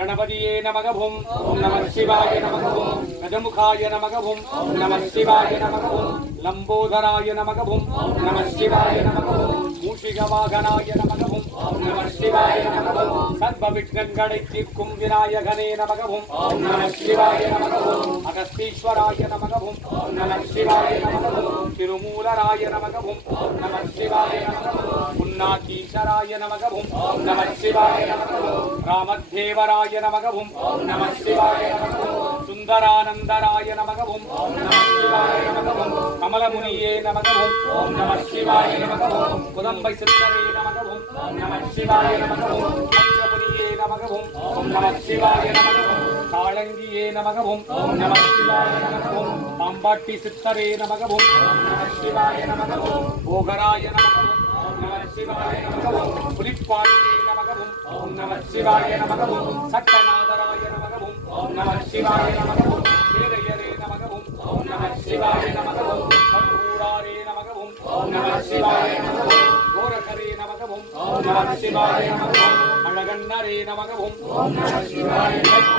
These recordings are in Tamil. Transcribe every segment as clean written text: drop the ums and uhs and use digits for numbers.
गणपतिये नमः ओम नमः शिवाय नमः ओम गजमुखाय नमः ओम नमः शिवाय नमः ओम लंबोदराय नमः ओम नमः शिवाय नमः ओम मूषिकवाहनाय नमः ओम नमः शिवाय नमः ओम सर्वविघ्नங்களை தீர்க்கும் விநாயகனே நமக ஓம் நமः शिवाय नमः ओम अगस्तीश्वराय नमः ओम नमः शिवाय नमः ओम तिरुमूलराय नमः ओम नमः शिवाय नमः ओम उन्नाथीश्वराय नमः ओम नमः शिवाय नमः ओम रामदेवराय नमः ओम नमः शिवाय नमः ओम सुंदरानंदराय नमः ओम नमः शिवाय नमः ओम कमलमुनिये नमः ओम नमः शिवाय नमः ओम कुदंबै सिद्धरे नमः ओम नमः शिवाय नमः ओम पंचमुनिये नमः ओम नमः शिवाय नमः ओम कालंगिये नमः ओम नमः शिवाय नमः ओम पांबाट्टी सिद्धरे नमः ओम नमः शिवाय नमः ओम भोगराय नमः ओम नमः शिवाय नमः ओम पुलिप्पाणिये नमः ओम नमः शिवाय नमः ओम सट्टनादराय नमः ओम नमः शिवाय नमः ओम शेरयरे नमः ओम नमः शिवाय नमः ओम कणूरारे नमः ओम नमः शिवाय नमः ओम गोरखरे नमः ओम नमः शिवाय नमः ओम अळगन्नरे नमः ओम नमः शिवाय नमः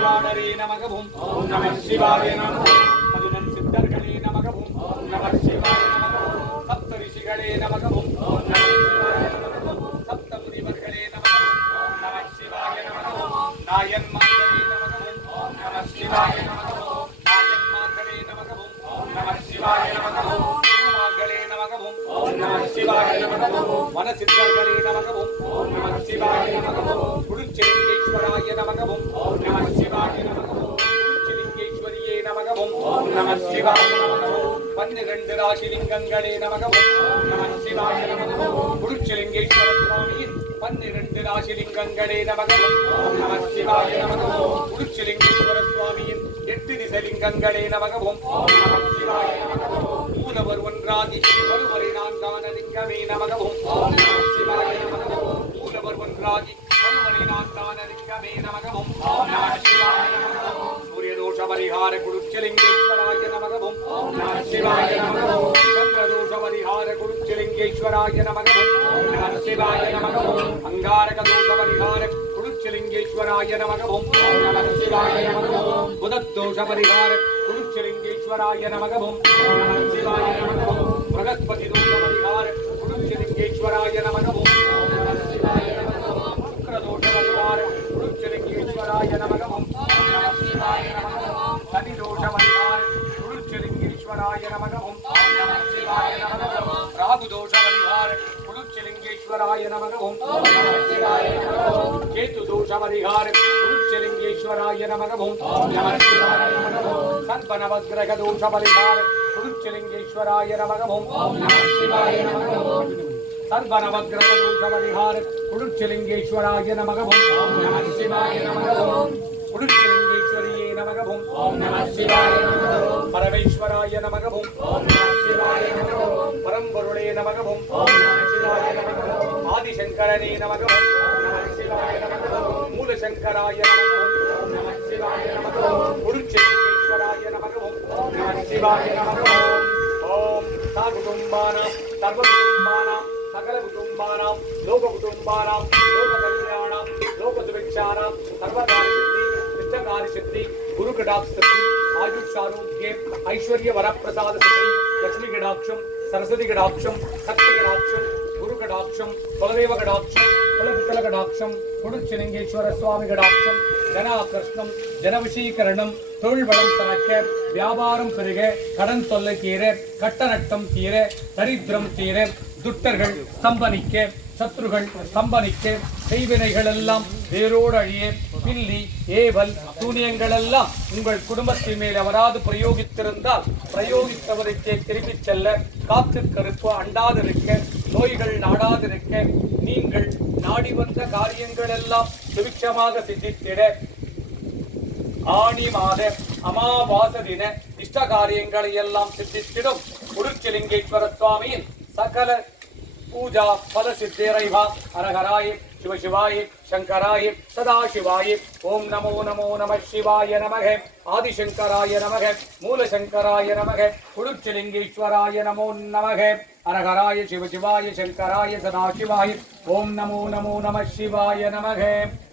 नमः ओम नमः शिवाय नमः பதினெண் சித்தர்களே நமக ஓம் நமः शिवाय नमः ओम सप्त ऋषिகளே நமக ஓம் நமः शिवाय नमः ओम सप्त मुनिவர்களே நமக ஓம் நமः शिवाय नमः ओम நாயன்மார்களே நமக ஓம் நமः शिवाय नमः ओम நாயன்மார்களே நமக ஓம் நமः शिवाय नमः ओम குருமார்களே நமக ஓம் நமः शिवाय नमः ओम வனசித்தர்களே நமக ஓம் நமः शिवाय नमः ओम குருச்செலிங்கேஸ்வராய நமக ஓம் நமः शिवाय नमः ओम குருச்செலிங்கேஸ்வரியே நமக ஓம் நமः शिवाय नमः ओम 12 ராசிலிங்கங்களே நமக ஓம் நமः शिवाय नमः ओम குருச்செலிங்கேஸ்வர சுவாமியின் 12 ராசிலிங்கங்களே நமக ஓம் நமः शिवाय नमः ओम குருச்செலிங்கேஸ்வர சுவாமியின் 8 திசைலிங்கங்களே நமக ஓம் நமः शिवाय नमः ओम மூலவர் ஒன்றாகி ஒருவரை நான்கான லிங்கமே நமக ஓம் நமः शिवाय नमः ओम மூலவர் ஒன்றாகி ஒருவரை நான்கான லிங்கமே நமக ஓம் நமः शिवाय नमः ओम सूर्यदोष परिहार குருச்செலிங்கேஸ்வராய நமக ஓம் நமः शिवाय नमः ओम चंद्रदोष परिहार குருச்செலிங்கேஸ்வராய நமக ஓம் நமः शिवाय नमः ओम अंगारक दोष परिहार குருச்செலிங்கேஸ்வராய நமக ஓம் நமः शिवाय नमः ओम बुधदोष परिहार குருச்செலிங்கேஸ்வராய நமக ஓம் நமः शिवाय नमः ओम बृहस्पति दोष परिहार குருச்செலிங்கேஸ்வராய நமக ஓம் நமः शिवाय नमः ओम शुक्रदोष परिहार குருச்செலிங்கேஸ்வராய நமக ஓம் நமः शिवाय नमः ओम शनि दोष परिहार குருச்செலிங்கேஸ்வராய நமக ஓம் நமः शिवाय नमः ओम राहु दोष परिहार குருச்செலிங்கேஸ்வராய நமக ஓம் நமः शिवाय नमः ओम केतु दोष परिहार குருச்செலிங்கேஸ்வராய நமக ஓம் நமः शिवाय नमः ओम सर्वनवग्रह दोष परिहार குருச்செலிங்கேஸ்வராய நமக ஓம் நமः शिवाय नमः ओम सर्वनवग्रह दोष परिहार குருச்செலிங்கேஸ்வராய நமக ஓம் நமः शिवाय नमः ओम குருச்செலிங்கேஸ்வரியே நமக ஓம் நமः शिवाय नमः ओम பரமேஸ்வராய நமக ஓம் நமः शिवाय नमः ओम பரம்பொருளே நமக ஓம் நமः शिवाय नमः ओम ஆதிசங்கரனே நமக ஓம் நமः शिवाय नमः ओम மூலசங்கராய நமக ஓம் நமः शिवाय नमः ओम குருச்செலிங்கேஸ்வராய நமக ஓம் நமः शिवाय नमः ओम ஓம் சாகுடும்பானாம் சர்வகுடும்பானாம் சகல குடும்பானாம் லோக குடும்பானாம் லோக கல்யாணாம் லோக சுபிக்ஷானாம் சர்வகாரி சித்தி நிச்சகாரி சித்தி குரு கடாட்ச சித்தி ஆயுஷ் ஆரோக்கிய ஐஸ்வர்ய வரப்பிரசாத சித்தி லட்சுமி கடாட்சம் சரஸ்வதி கடாட்சம் சக்தி கடாட்சம் குரு கடாட்சம் குலதெய்வ கடாட்சம் குலபித்தல கடாட்சம் குருச்செலிங்கேஸ்வர சுவாமி கடாட்சம் ஜனாகிருஷ்ணம் ஜனவசீகரணம் தொழில் வளம் தனக்க வியாபாரம் பெருக கடன் தொல்லை தீர கட்ட நட்டம் தீர தரித்திரம் தீர துட்டர்கள் ஸ்தம்பனிக்க சத்ருகள் ஸ்தம்பனிக்க செய்வினைகள் எல்லாம் வேரோடு அழிய பில்லி ஏவல் சூனியங்கள் எல்லாம் உங்கள் குடும்பத்தின் மேல் அவராது பிரயோகித்திருந்தால் பிரயோகித்தவருக்கே திரும்பிச் செல்ல காத்து கருப்பு அண்டாதிருக்க நோய்கள் நாடாதிருக்க நீங்கள் நாடி வந்த காரியங்கள் எல்லாம் சுபிட்சமாக சித்தித்திட ஆணி மாத அமாவாச தின இஷ்ட காரியங்களை எல்லாம் சித்தித்திடும் குருச்செலிங்கேஸ்வர சுவாமியின் சகல பூஜா பல சித்தேரைவா ஹரஹராய शिव शिवाय शंकराय सदाशिवाय ओम नमो नमो नमः शिवाय नमः आदिशंकराय नमः मूलशंकराय नमः कुरुचलिंगेश्वराय नमो नमः हरहराय शिव शिवाय शंकराय सदाशिवाय ओम नमो नमो नमः शिवाय नमः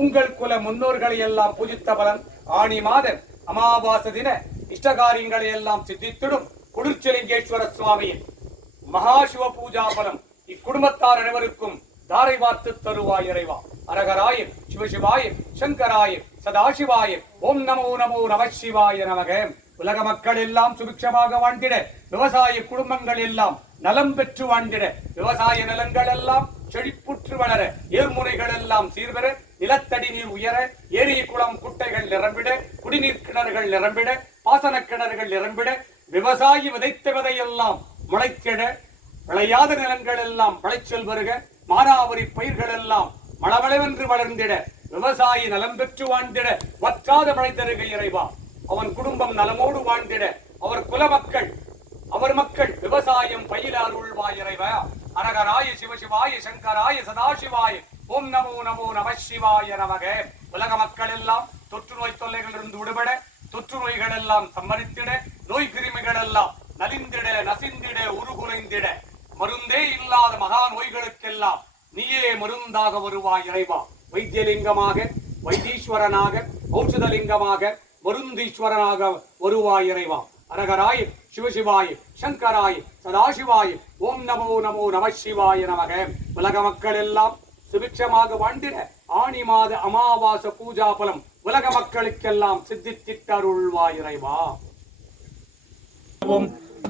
உங்கள் குல முன்னோர்களை எல்லாம் பூஜித்த பலன் ஆணி மாத அமாவாசை தின இஷ்டகாரியங்களை எல்லாம் சித்தித்திடும் குளிர்ச்சலிங்கேஸ்வர சுவாமியின் மகாசிவ பூஜா பலம் இக்குடும்பத்தார் அனைவருக்கும் தாரை வார்த்து தருவாய் இறைவா. அரகராய சிவசிவாய சங்கராய சதாசிவாய ஓம் நமோ நமோ நமசிவாய நமக. உலக மக்கள் எல்லாம் சுபிக்ஷமாக வாழ்ந்திட, விவசாய குடும்பங்கள் எல்லாம் நலம் பெற்று வாழ்ந்திட, விவசாய நிலங்கள் எல்லாம் செழிப்புற்று வளர, ஏர்முனைகள் எல்லாம் சீர்பெற, நிலத்தடி நீர் உயர, ஏரி குளம் குட்டைகள் நிரம்பிட, குடிநீர் கிணறுகள் நிரம்பிட, பாசன கிணறுகள் நிரம்பிட, விவசாயி விதைத்த விதையெல்லாம் முளைத்திட, விளையாத நிலங்கள் எல்லாம் விளைச்சல் வருக, மானாவரி பயிர்கள் எல்லாம் மளவளவென்று வளர்ந்திட, விவசாயி நலம் பெற்று வாழ்ந்திட வற்றாத மழை தருக இறைவா. அவன் குடும்பம் நலமோடு வாழ்ந்திட, அவர் குல மக்கள் அவர் மக்கள் விவசாயம் பயிலார் உள்வாய் இறைவா. அரகராய சிவசிவாய சங்கராய சதாசிவாய ஓம் நமோ நமோ நமசிவாய நமக. உலக மக்கள் எல்லாம் தொற்று நோய் தொல்லைகளிலிருந்து விடுபட, தொற்று நோய்கள் எல்லாம் சம்மரித்திட, நோய் கிருமிகள் எல்லாம் நலிந்திட நசிந்திட உருகுலைந்திட, மருந்தே இல்லாத மகா நோய்களுக்கெல்லாம் நீயே மருந்தாக வருவாய் இறைவா. வைத்தியலிங்கமாக, வைத்தீஸ்வரனாக, ஔஷதலிங்கமாக, மருந்தீஸ்வரனாக வருவாய் இறைவா. அரகராய சிவசிவாய சங்கராய சதாசிவாய ஓம் நமோ நமோ நமசிவாய நமக. உலக மக்கள் எல்லாம் சுபிட்சமாக வாழ்ந்திட ஆணி மாத அமாவாச பூஜா பலம் உலக மக்களுக்கெல்லாம் சித்தித்திட்டருள்வாய் இறைவா. ஓம்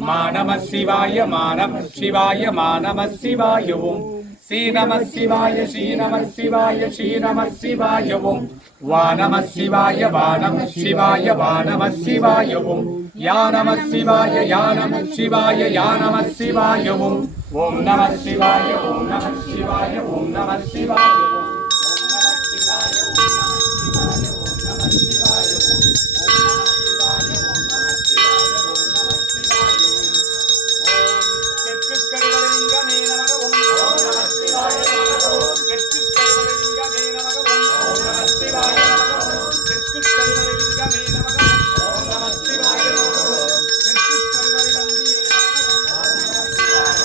மா நம சிவாய மா நம சிவாய மா நம சிவாய ஓம் ஸ்ரீ நம சிவாய ஸ்ரீ நம சிவாய ஸ்ரீ நம சிவாய ஓம் வா நம சிவாய வா நம சிவாய வா நம சிவாய ஓம் யா நம சிவாய யா நம சிவாய யா நம சிவாய ஓம் ஓம் நம சிவாய ஓம் நம சிவாய ஓம் நம சிவாய ஓம் ஓம் நம சிவாய ஓம் நம சிவாய ஓம் நம சிவாய ஓம் ஓம் நம சிவாய ஓம் நம சிவாய ஓம் நம சிவாய ஓம் ஓம் தெற்கு கருவலிங்கமே நமக ஓம் ஓம் நம சிவாய நமக ஓம் தெற்கு கருவலிங்கமே நமக ஓம் ஓம் நம சிவாய நமக ஓம் தெற்கு கருவலிங்கமே நமக ஓம் ஓம் நம சிவாய நமக ஓம் தெற்கு கருவலிங்கமே ஓம் நம சிவாய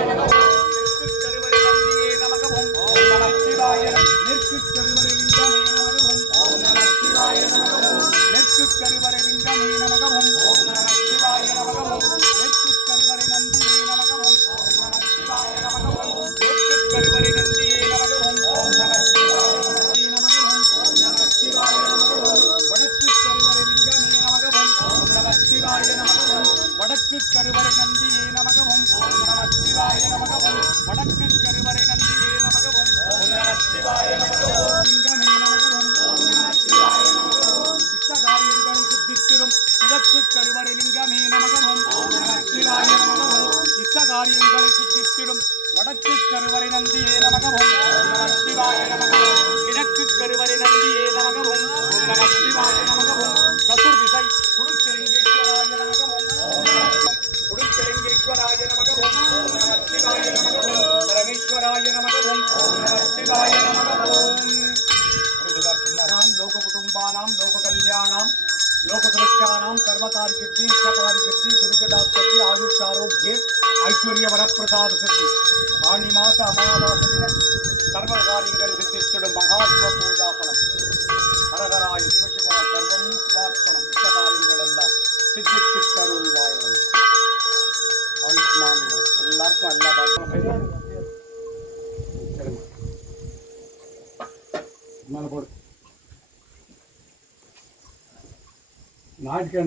நமக ஓம் தெற்கு கருவலிங்கமே நமக ஓம் ஓம் நம சிவாய தெற்கு கருவலிங்கமே நமக ஓம் ஓம் நம சிவாய நமக ஓம் தெற்கு கருவலிங்கமே நமக ஓம் ஓம் நம சிவாய நமக ஓம் தெற்கு கருவறை நந்தியே நமக ஓம் ஓம் நம சிவாய நமக ஓம் தெற்கு கருவறை நந்தியே நமக ஓம் ஓம் நம சிவாய நமக ஓம் ஓம் நம சிவாய நமக ஓம் வடக்கு கருவறை லிங்கமே நமக ஓம் ஓம் நம சிவாய நமக ஓம் வடக்கு கருவறை நந்தியே நமக ஓம் ஓம் நம சிவாய நமக ஓம் வடக்கு கருவறை நந்தியே நமக ஓம் ஓம் நம சிவாய நமக ஓம் லிங்கமே நமக ஓம் ஓம் நம சிவாய நமக ஓம் இஷ்ட காரியங்களை சித்தித்திடும் கிழக்கு கருவறை லிங்கமே நமக ஓம் ஓம் நம சிவாய நமக ஓம் இஷ்ட காரியங்களை சித்தித்திடும் வடக்கு கருவறை நந்தியே நமக ஓம் ஓம் நம சிவாய நமக ஓம் கிழக்கு கருவறை நந்தியே நமக ஓம் ஓம் நம சிவாய நமக ஓம் சதுர்திசை குடுச்சலிங்கேஸ்வராய நமக ஓம் ஓம் குடுச்சலிங்கேஸ்வராய நமக ஓம் ஓம் நம சிவாய நமக ஓம் பரமேஸ்வராய நமக ஓம் ஓம் நம சிவாய நமக ஓம் லோக குடும்பானாம் லோக கல்யாணாம் लोक सुरक्षाणां सर्वकार्य सिद्धि इष्टकार्य सिद्धि गुरुकटाक्ष सिद्धि आयुष आरोग्य ऐश्वर्य वरप्रसाद सिद्धि आणी मास अमावास दिन सर्व कार्यங்கள் சித்தித்திடும் மகாசிவ பூஜா பலம் ஹரஹராய சிவசிவாய சர்வம் ஸ்வார்ப்பணம் இஷ்ட காரியங்கள் எல்லாம் சித்தித்திட்டருள்வாய் ஆயுஷ்மான் எல்லாருக்கும் எல்லா பாக்கியம் மேல போடு நாட்கள்